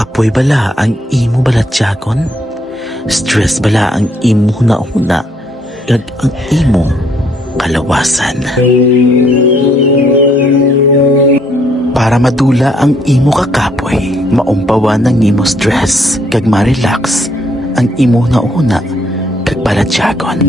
Kapoy bala ang imo balatyagon? Stress bala ang imo huna-huna? Kag ang imo kalawasan? Para madula ang imo kakapoy, maumpawan ng imo stress, kag ma-relax ang imo huna-huna kag balatyagon.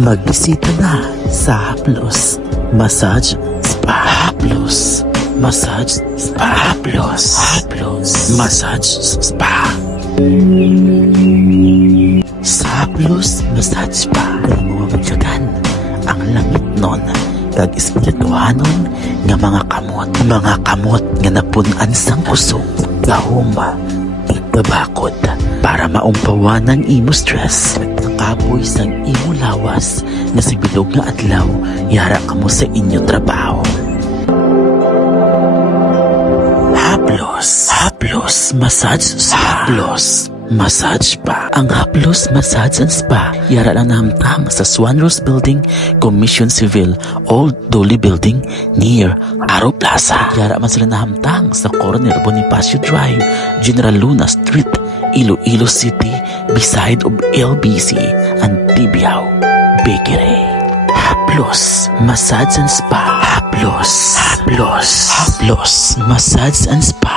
Magbisita na sa Haplos Massage Spa. Haplos Massage Spa. Haplos Massage Spa. Sa Haplos Massage Spa, kaya mawawagyagan ang langit nun kag espirituhanon nga mga kamot nga napunan sang kusog, gahom, igbabakod para maumpawan ng imo stress. Kapoy sang imo lawas nga sa bilog nga adlaw, yara kamo sa inyo trabaho. Haplos Massage Spa. Haplos Massage Spa. Ang Haplos Massage and Spa yara lang nahamtang sa Swan Rose Building, Commission Civil, Old Dolly Building, near Aro Plaza. Yara man sila nahamtang sa corner Bonifacio Drive, General Luna Street, Iloilo City, beside of LBC and Tibiao Bakery. Haplos Massage and Spa. Haplos Massage and Spa.